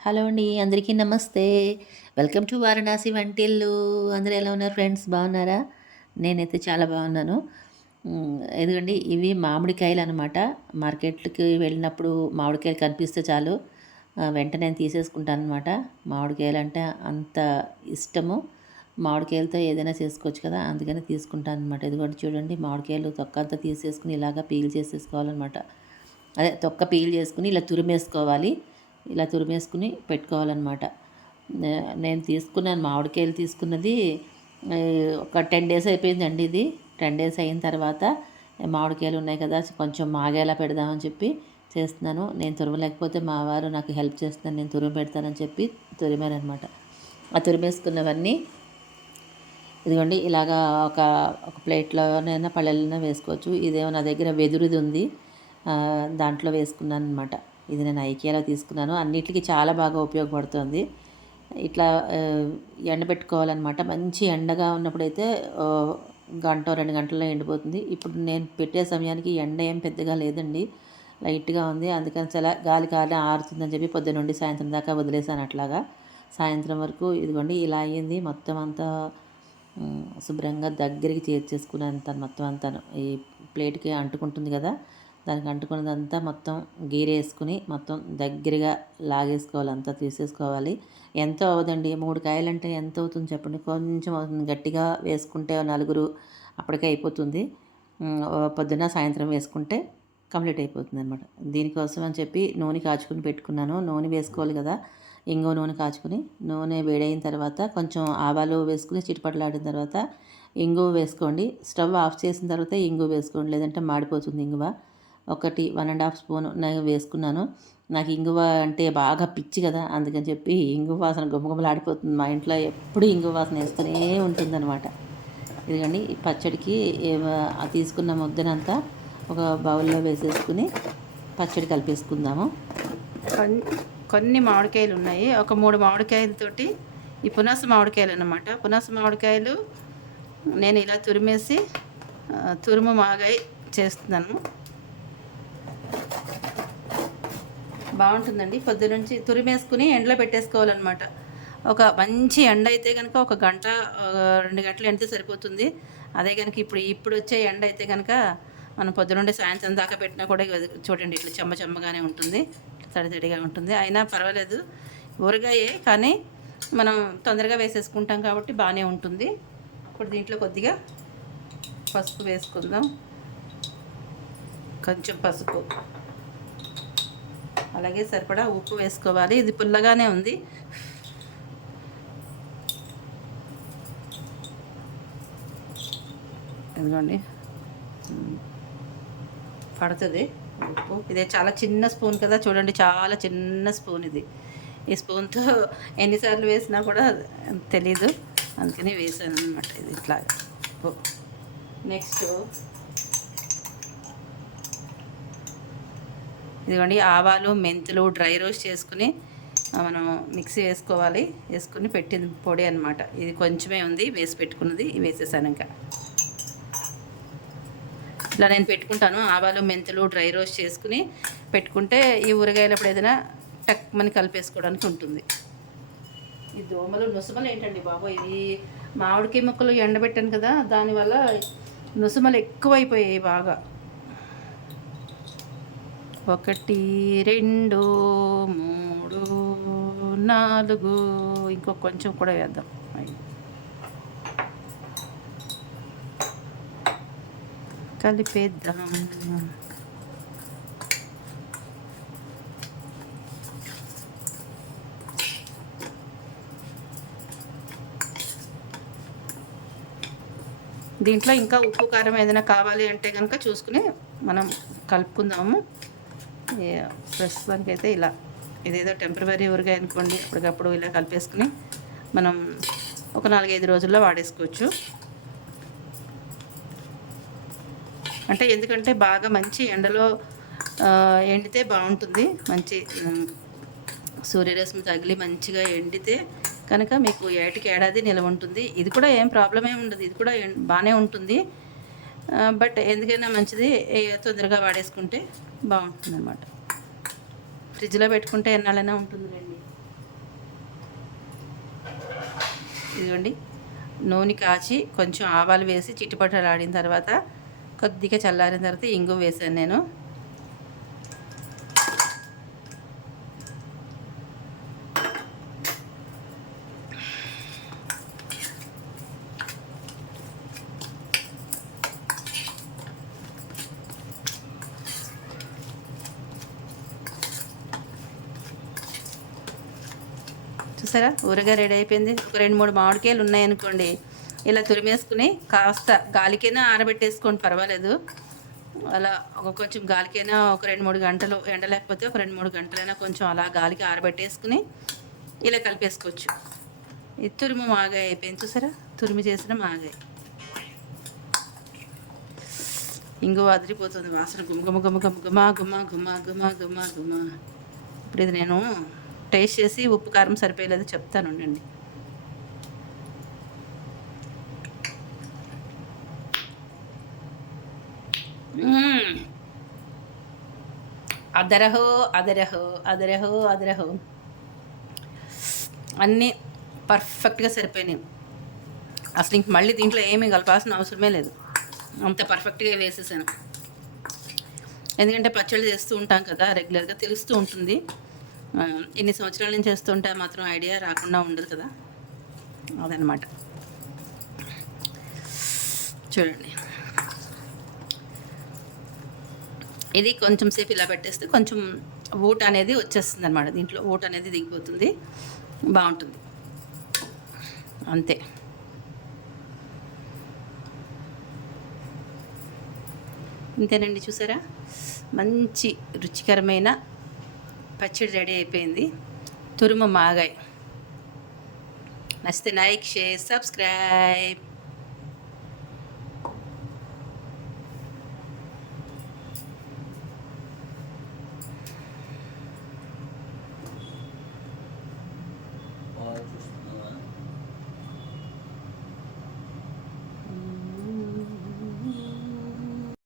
Hello అండి అందరికీ నమస్తే. వెల్కమ్ టు వారణాసి వంటిల్లు. అందరూ ఎలా ఉన్నారు ఫ్రెండ్స్? బాగున్నారా? నేనైతే చాలా బాగున్నాను. మ్, ఎందుకండి ఇవి మామిడికాయలు అనమాట మార్కెట్కి వెళ్ళినప్పుడు మామిడికాయలు కనిపిస్తే చాలు. వెంటనే నేను తీసేసుకుంటాను అనమాట మామిడికాయలు అంటే అంత ఇష్టము. మామిడికాయలతో ఏదైనా చేసుకోవచ్చు కదా అందుకని తీసుకుంటాను అనమాట ఎందుకంటే చూడండి మామిడికాయలు తొక్క అంతా తీసేసుకుని ఇలాగా పీల్ చేసేసుకోవాలన్నమాట. అదే తొక్క పీల్ చేసుకుని ఇలా తురిమేసుకోవాలి. ఇలా తురిమేసుకుని పెట్టుకోవాలన్నమాట. నేను తీసుకున్నాను మామిడికాయలు తీసుకున్నది ఒక టెన్ డేస్ అయిపోయిందండి ఇది. టెన్ డేస్ అయిన తర్వాత మామిడికాయలు ఉన్నాయి కదా కొంచెం మాగేలా పెడదామని చెప్పి చేస్తున్నాను. నేను తురమలేకపోతే మా వారు నాకు హెల్ప్ చేస్తున్నాను నేను తురుము పెడతానని చెప్పి తురిమాను ఆ తురిమేసుకున్నవన్నీ ఇదిగోండి ఇలాగా ఒక ఒక ప్లేట్లోనైనా పళ్ళెలైనా వేసుకోవచ్చు. ఇదేమో నా దగ్గర వెదురుది ఉంది దాంట్లో వేసుకున్నాను అనమాట ఇది నేను ఐకియాలో తీసుకున్నాను. అన్నిటికీ చాలా బాగా ఉపయోగపడుతుంది. ఇట్లా ఎండబెట్టుకోవాలన్నమాట మంచి ఎండగా ఉన్నప్పుడైతే అయితే గంట రెండు గంటల్లో ఎండిపోతుంది. ఇప్పుడు నేను పెట్టే సమయానికి ఎండ ఏం పెద్దగా లేదండి. లైట్గా ఉంది. అందుకని చాలా గాలి గాలి ఆరుతుందని చెప్పి పొద్దున్న నుండి సాయంత్రం దాకా వదిలేసాను అట్లాగా. సాయంత్రం వరకు ఇదిగోండి ఇలా అయ్యింది. మొత్తం అంతా శుభ్రంగా దగ్గరికి చేర్చేసుకున్నంత మొత్తం అంతా ఈ ప్లేట్కి అంటుకుంటుంది కదా. దానికి అంటుకున్నదంతా మొత్తం గీరేసుకుని మొత్తం దగ్గరగా లాగేసుకోవాలి అంతా తీసేసుకోవాలి. ఎంతో అవ్వదండి? మూడు కాయలు అంటే ఎంత అవుతుంది చెప్పండి? కొంచెం అవుతుంది. గట్టిగా వేసుకుంటే నలుగురు అప్పటికే అయిపోతుంది. పొద్దున పొద్దున్న సాయంత్రం వేసుకుంటే కంప్లీట్ అయిపోతుంది అనమాట దీనికోసం అని చెప్పి నూనె కాచుకుని పెట్టుకున్నాను. నూనె వేసుకోవాలి కదా. ఇంగో నూనె కాచుకుని నూనె వేడైన తర్వాత కొంచెం ఆవాలు వేసుకుని చిటిపట్లాడిన తర్వాత ఇంగువ వేసుకోండి. స్టవ్ ఆఫ్ చేసిన తర్వాత ఇంగువ వేసుకోండి. లేదంటే మాడిపోతుంది ఇంగువ. ఒకటి వన్ అండ్ హాఫ్ స్పూన్ నేను వేసుకున్నాను. నాకు ఇంగువ అంటే బాగా పిచ్చి కదా అందుకని చెప్పి ఇంగువ వాసన గుమ్మగుమ్మలాడిపోతుంది మా ఇంట్లో ఎప్పుడు ఇంగువ వాసన వేస్తూనే ఉంటుందన్నమాట. ఇదిగండి ఈ పచ్చడికి తీసుకున్న ముద్దనంతా ఒక బౌల్లో వేసేసుకుని పచ్చడి కలిపేసుకుందాము. కొన్ని మామిడికాయలు ఉన్నాయి. ఒక మూడు మామిడికాయలతోటి ఈ పునాస మామిడికాయలు అనమాట పునాస మామిడికాయలు నేను ఇలా తురిమేసి తురుము మాగాయి చేస్తున్నాను. బాగుంటుందండి. పొద్దునుంచి తురిమేసుకుని ఎండలో పెట్టేసుకోవాలన్నమాట. ఒక మంచి ఎండ అయితే కనుక ఒక గంట రెండు గంటలు ఎండితే సరిపోతుంది. అదే కనుక ఇప్పుడు ఇప్పుడు వచ్చే ఎండ అయితే కనుక మనం పొద్దునుండి సాయంత్రం దాకా పెట్టినా కూడా చూడండి ఇట్లా చెమ్మ చెమ్మగానే ఉంటుంది. తడి తడిగా ఉంటుంది. అయినా పర్వాలేదు. ఊరగాయే కానీ మనం తొందరగా వేసేసుకుంటాం కాబట్టి బాగానే ఉంటుంది. ఇప్పుడు దీంట్లో కొద్దిగా పసుపు వేసుకుందాం. కొంచెం పసుపు. అలాగే సరిపడా ఉప్పు వేసుకోవాలి. ఇది పుల్లగానే ఉంది. ఇదిగోండి. పడుతుంది ఉప్పు. ఇదే చాలా చిన్న స్పూన్ కదా చూడండి. చాలా చిన్న స్పూన్ ఇది. ఈ స్పూన్తో ఎన్నిసార్లు వేసినా కూడా తెలీదు. అందుకని వేసాను అనమాట ఇది ఇట్లా ఉప్పు. నెక్స్ట్ ఇదిగోండి ఆవాలు మెంతులు డ్రై రోస్ట్ చేసుకుని మనం మిక్సీ వేసుకోవాలి. వేసుకుని పెట్టిన పొడి అనమాట ఇది కొంచెమే ఉంది వేసి పెట్టుకున్నది ఇవి వేసేసాను ఇంకా ఇట్లా నేను పెట్టుకుంటాను. ఆవాలు మెంతులు డ్రై రోస్ట్ చేసుకుని పెట్టుకుంటే ఈ ఊరగాయలప్పుడు ఏదైనా టక్ మని కలిపేసుకోవడానికి ఉంటుంది. ఈ దోమలు నుసుమలు ఏంటండి బాబు? ఇది మామిడికాయ ముక్కలు ఎండబెట్టాను కదా దానివల్ల నుసుమలు ఎక్కువైపోయాయి బాగా. ఒకటి రెండు మూడు నాలుగు. ఇంకో కొంచెం కూడా వేద్దాం. కలిపేద్దాం. దీంట్లో ఇంకా ఉప్పు కారం ఏదైనా కావాలి అంటే కనుక చూసుకుని మనం కలుపుకుందాము. ప్రస్తుతానికి అయితే ఇలా ఇదేదో టెంపరీ ఊరిగా అనుకోండి. ఇప్పటికప్పుడు ఇలా కలిపేసుకుని మనం ఒక నాలుగైదు రోజుల్లో వాడేసుకోవచ్చు. అంటే ఎందుకంటే బాగా మంచి ఎండలో ఎండితే బాగుంటుంది. మంచి సూర్యరశ్మి తగిలి మంచిగా ఎండితే కనుక మీకు ఏటికి ఏడాది నిలవ ఉంటుంది. ఇది కూడా ఏం ప్రాబ్లం ఏమి ఉండదు. ఇది కూడా బాగానే ఉంటుంది. బట్ ఎందుకైనా మంచిది తొందరగా వాడేసుకుంటే బాగుంటుంది అనమాట ఫ్రిడ్జ్లో పెట్టుకుంటే ఎన్నాళ్ళైనా ఉంటుందిలేండి. ఇదిగోండి నూనె కాచి కొంచెం ఆవాలు వేసి చిట్టుపట్టలు ఆడిన తర్వాత కొద్దిగా చల్లారిన తర్వాత ఇంగు వేసాను నేను. చూసారా? ఊరగా రెడీ అయిపోయింది. ఒక రెండు మూడు మామిడికాయలు ఉన్నాయనుకోండి ఇలా తురిమేసుకుని కాస్త గాలికైనా ఆరబెట్టేసుకోండి పర్వాలేదు. అలా ఒక కొంచెం గాలికైనా ఒక రెండు మూడు గంటలు ఎండ లేకపోతే ఒక రెండు మూడు గంటలైనా కొంచెం అలా గాలికి ఆరబెట్టేసుకుని ఇలా కలిపేసుకోవచ్చు. ఈ తురుము మాగాయ అయిపోయింది చూసారా? తురిమి చేసిన మాగాయ. ఇంగు అదిరిపోతుంది వాసన. గుమ గుమ గుమ గుమ గుమ గుమ గుమ గుమ గుమ గుమ. ఇప్పుడు ఇది నేను టేస్ట్ చేసి ఉప్పు కారం సరిపోయలేదు చెప్తాను ఉండండి. అదరహో అదరహో అదరహో అదరహో. అన్నీ పర్ఫెక్ట్గా సరిపోయినాయి. అసలు ఇంక మళ్ళీ దీంట్లో ఏమీ కలపాల్సిన అవసరమే లేదు. అంత పర్ఫెక్ట్గా వేసేసాను. ఎందుకంటే పచ్చళ్ళు చేస్తూ ఉంటాం కదా రెగ్యులర్గా తెలుస్తూ ఉంటుంది. ఎన్ని ఇన్ని సంవత్సరాల నుంచి చేస్తుంటే మాత్రం ఐడియా రాకుండా ఉండదు కదా? అదనమాట చూడండి. ఇది కొంచెం సేపు ఇలా పెట్టేస్తే కొంచెం ఓట్ అనేది వచ్చేస్తుంది అనమాట దీంట్లో ఓట్ అనేది దిగిపోతుంది. బాగుంటుంది. అంతే. ఇంతేనండి చూసారా? మంచి రుచికరమైన పచ్చడి రెడీ అయిపోయింది. తురుము మాగాయ్. నచ్చితే లైక్ షేర్ సబ్స్క్రైబ్